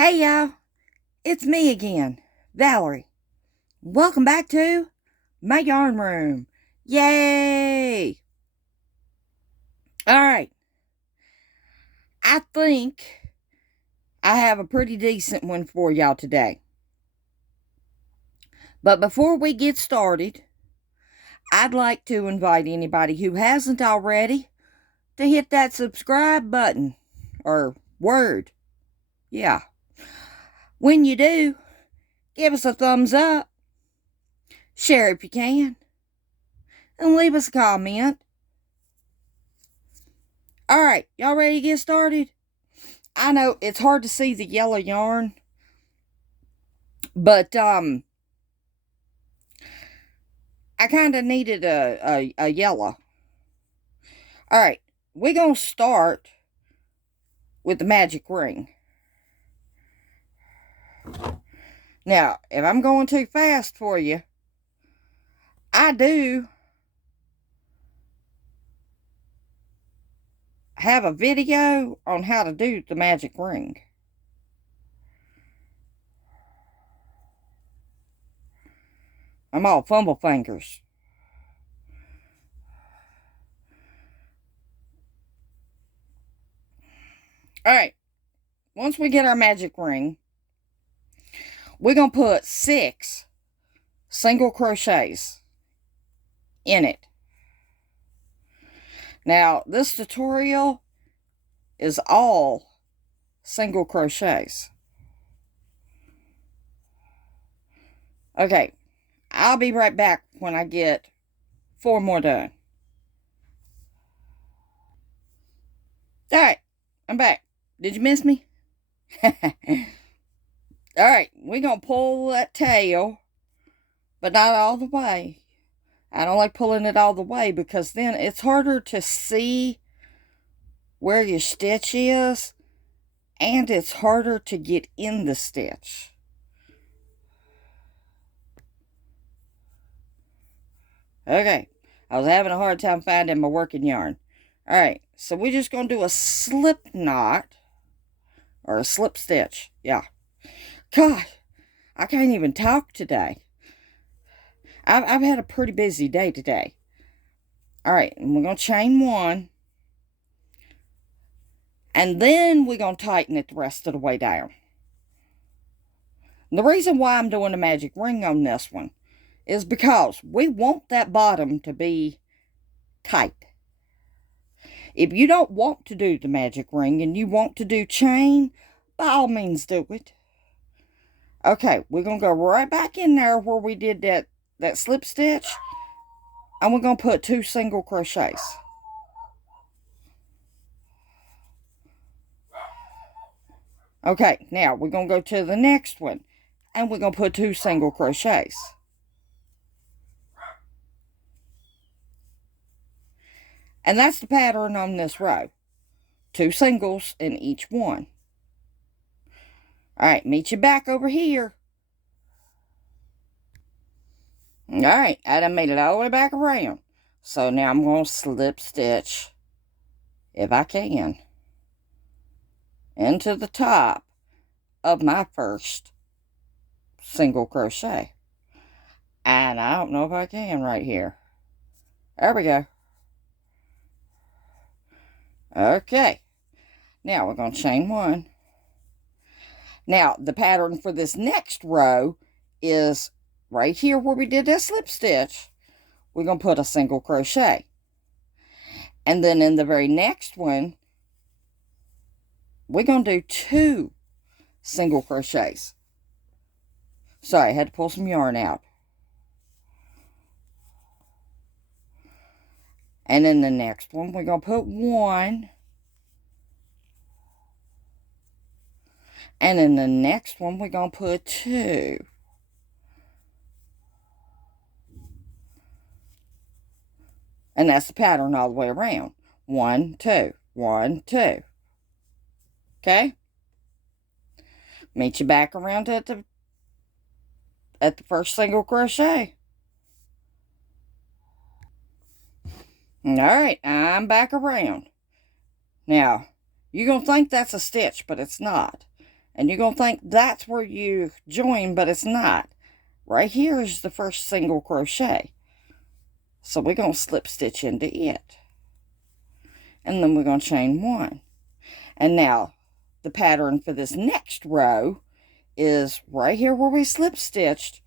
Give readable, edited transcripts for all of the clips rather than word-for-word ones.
Hey y'all, it's me again, Valerie. Welcome back to my yarn room. Yay! Alright, I think I have a pretty decent one for y'all today. But before we get started, I'd like to invite anybody who hasn't already to hit that subscribe button, or word. Yeah. When you do, give us a thumbs up, share if you can, and leave us a comment. Alright, y'all ready to get started? I know it's hard to see the yellow yarn, but I kind of needed a yellow. Alright, we're going to start with the magic ring. Now, if I'm going too fast for you, I do have a video on how to do the magic ring. I'm all fumble fingers. Alright, once we get our magic ring, we're going to put 6 single crochets in it. Now, this tutorial is all single crochets. Okay, I'll be right back when I get 4 more done. Alright, I'm back. Did you miss me? Alright, we're going to pull that tail, but not all the way. I don't like pulling it all the way because then it's harder to see where your stitch is, and it's harder to get in the stitch. Okay, I was having a hard time finding my working yarn. Alright, so we're just going to do a slip knot, or a slip stitch. Yeah. God, I can't even talk today. I've had a pretty busy day today. Alright, and we're going to chain 1. And then we're going to tighten it the rest of the way down. And the reason why I'm doing a magic ring on this one is because we want that bottom to be tight. If you don't want to do the magic ring and you want to do chain, by all means do it. Okay, we're going to go right back in there where we did that slip stitch, and we're going to put 2 single crochets. Okay, now we're going to go to the next one, and we're going to put 2 single crochets. And that's the pattern on this row. 2 singles in each one. Alright, meet you back over here. Alright, I done made it all the way back around. So now I'm going to slip stitch, if I can, into the top of my first single crochet. And I don't know if I can right here. There we go. Okay. Now we're going to chain 1. Now, the pattern for this next row is right here where we did that slip stitch. We're going to put a single crochet. And then in the very next one, we're going to do 2 single crochets. Sorry, I had to pull some yarn out. And in the next one, we're going to put 1. And in the next one, we're going to put 2. And that's the pattern all the way around. 1, 2, 1, 2. Okay? Meet you back around at the first single crochet. Alright, I'm back around. Now, you're going to think that's a stitch, but it's not. And you're going to think that's where you join, but it's not. Right here is the first single crochet. So we're going to slip stitch into it. And then we're going to chain 1. And now the pattern for this next row is right here where we slip stitched.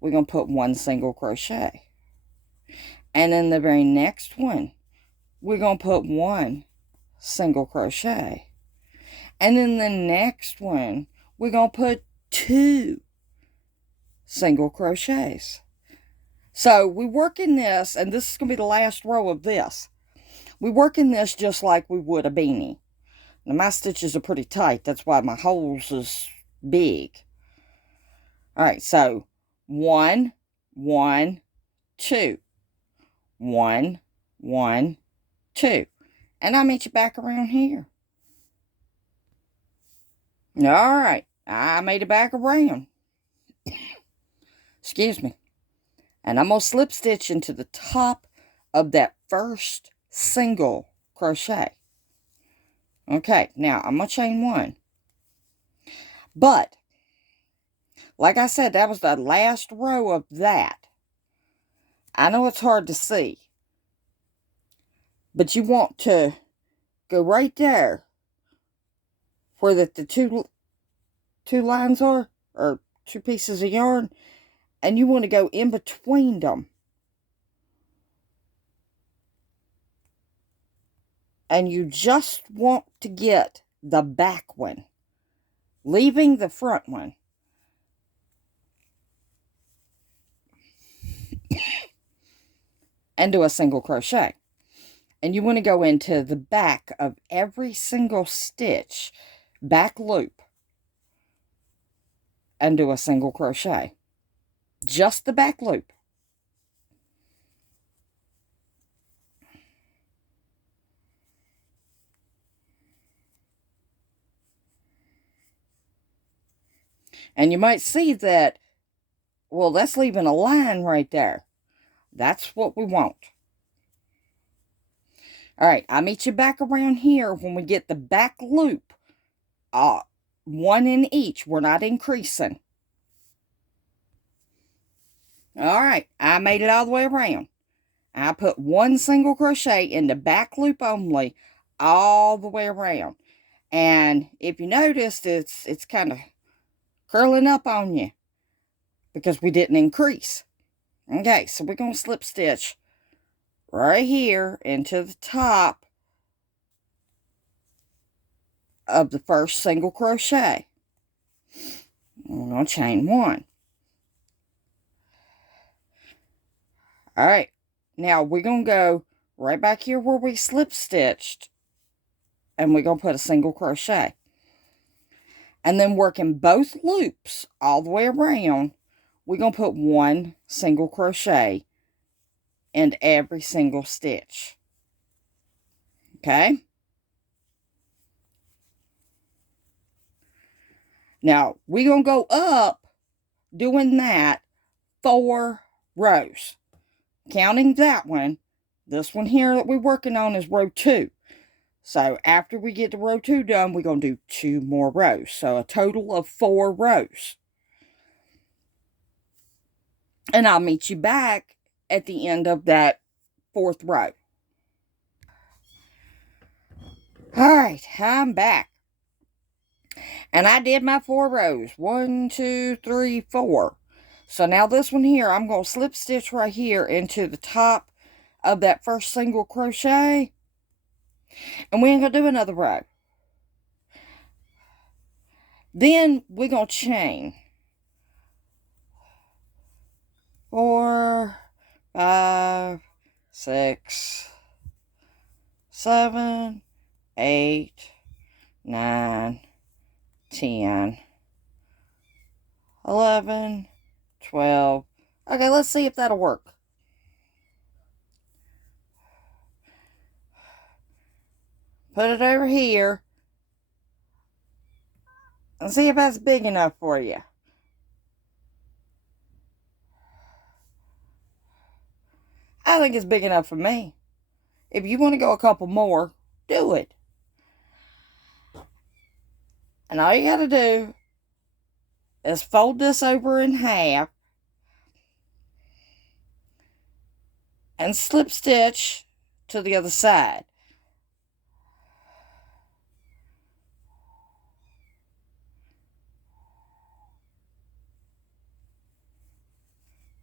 We're going to put 1 single crochet. And in the very next one, we're going to put 1 single crochet. And in the next one, we're going to put 2 single crochets. So we work in this, and this is going to be the last row of this. We work in this just like we would a beanie. Now my stitches are pretty tight. That's why my holes is big. Alright, so 1, 1, 2. 1, 1, 2. And I'll meet you back around here. Alright, I made it back around. Excuse me. And I'm going to slip stitch into the top of that first single crochet. Okay, now I'm going to chain 1. But, like I said, that was the last row of that. I know it's hard to see. But you want to go right there where the two lines are, or 2 pieces of yarn, and you want to go in between them. And you just want to get the back one, leaving the front one. And do a single crochet. And you want to go into the back of every single stitch, back loop, and do a single crochet. Just the back loop. And you might see that, well, that's leaving a line right there. That's what we want. Alright, I'll meet you back around here when we get the back loop. 1 in each. We're not increasing. Alright, I made it all the way around. I put 1 single crochet in the back loop only, all the way around. And if you noticed, it's kind of curling up on you because we didn't increase. Okay, so we're going to slip stitch right here into the top of the first single crochet. We're going to chain 1. Alright, now we're going to go right back here where we slip stitched, and we're going to put a single crochet. And then working both loops all the way around, we're going to put 1 single crochet in every single stitch. Okay? Now, we're going to go up doing that 4 rows. Counting that one, this one here that we're working on is row 2. So after we get to row 2 done, we're going to do 2 more rows. So a total of 4 rows. And I'll meet you back at the end of that 4th row. Alright, I'm back. And I did my 4 rows. 1, 2, 3, 4. So now this one here, I'm going to slip stitch right here into the top of that first single crochet. And we ain't going to do another row. Then we're going to chain 4, 5, 6, 7, 8, 9, 10, 11, 12. Okay, let's see if that'll work. Put it over here. And see if that's big enough for you. I think it's big enough for me. If you want to go a couple more, do it. And all you got to do is fold this over in half and slip stitch to the other side.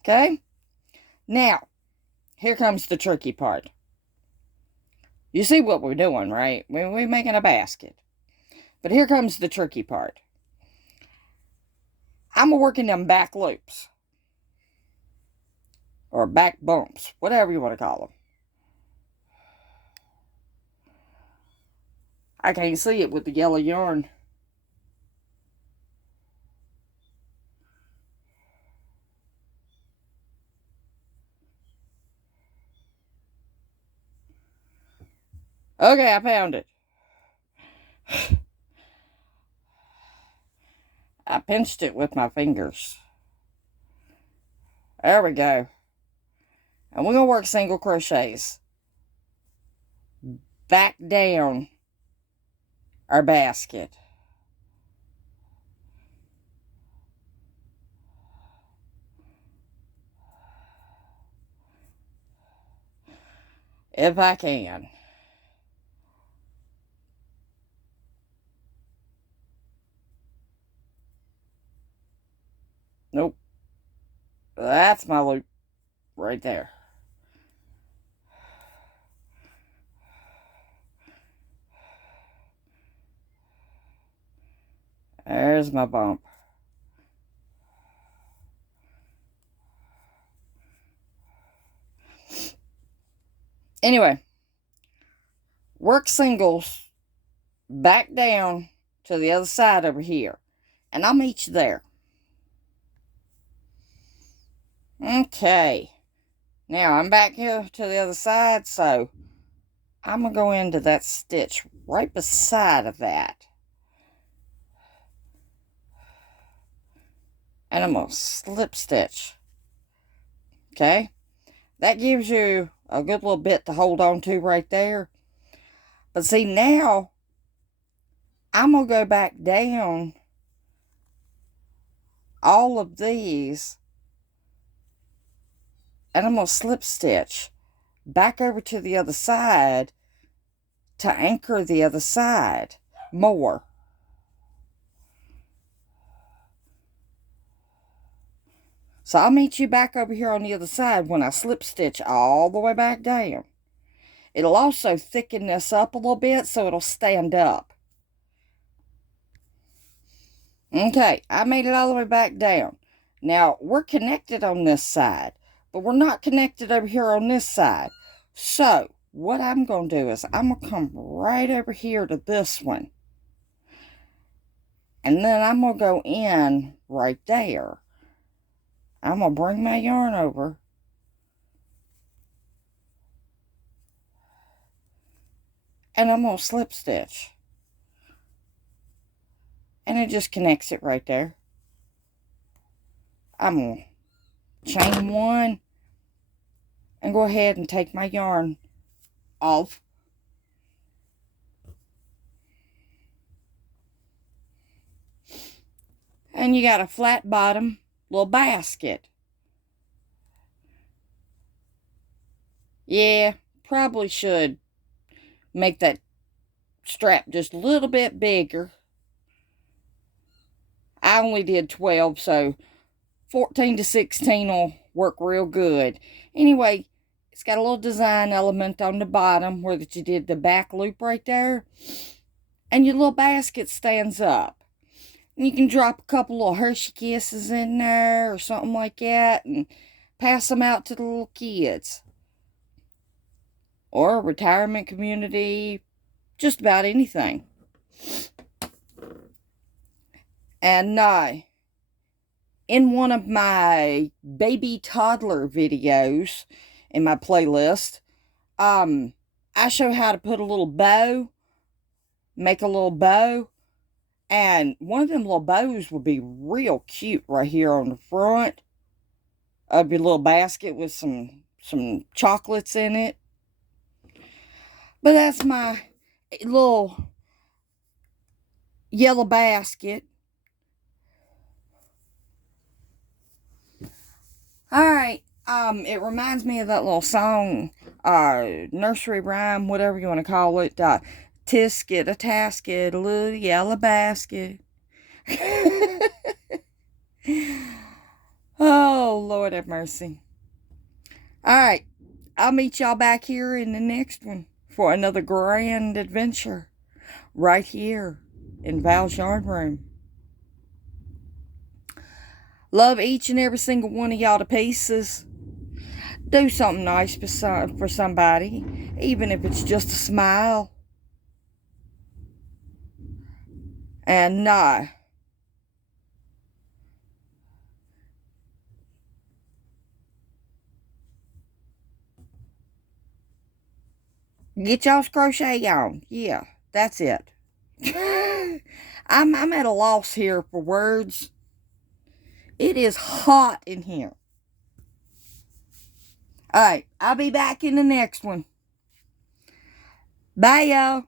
Okay? Now, here comes the tricky part. You see what we're doing, right? We're making a basket. But here comes the tricky part. I'm working them back loops. Or back bumps. Whatever you want to call them. I can't see it with the yellow yarn. Okay, I found it. I pinched it with my fingers. There we go. And we're going to work single crochets back down our basket. If I can. Nope. That's my loop right there. There's my bump. Anyway, work singles back down to the other side over here. And I'll meet you there. Okay. Now, I'm back here to the other side, so I'm going to go into that stitch right beside of that. And I'm going to slip stitch. Okay? That gives you a good little bit to hold on to right there. But see, now, I'm going to go back down all of these. And I'm going to slip stitch back over to the other side to anchor the other side more. So I'll meet you back over here on the other side when I slip stitch all the way back down. It'll also thicken this up a little bit so it'll stand up. Okay, I made it all the way back down. Now, we're connected on this side, but we're not connected over here on this side. So, what I'm going to do is I'm going to come right over here to this one. And then I'm going to go in right there. I'm going to bring my yarn over. And I'm going to slip stitch. And it just connects it right there. I'm going to chain one. And go ahead and take my yarn off. And you got a flat bottom little basket. Yeah, probably should make that strap just a little bit bigger. I only did 12, so 14 to 16 will work real good. Anyway, it's got a little design element on the bottom where that you did the back loop right there. And your little basket stands up. And you can drop a couple little Hershey Kisses in there or something like that and pass them out to the little kids. Or a retirement community, just about anything. And in one of my baby toddler videos in my playlist, I show how to put a little bow, make a little bow. And one of them little bows would be real cute right here on the front of your little basket with some chocolates in it. But that's my little yellow basket. Alright, it reminds me of that little song, nursery rhyme, whatever you want to call it, tisket, a tasket, a little yellow basket. Oh, Lord have mercy. Alright, I'll meet y'all back here in the next one for another grand adventure right here in Val's Yarn Room. Love each and every single one of y'all to pieces. Do something nice for somebody, even if it's just a smile. And get y'all's crochet on. Yeah, that's it. I'm at a loss here for words. It is hot in here. Alright, I'll be back in the next one. Bye, y'all.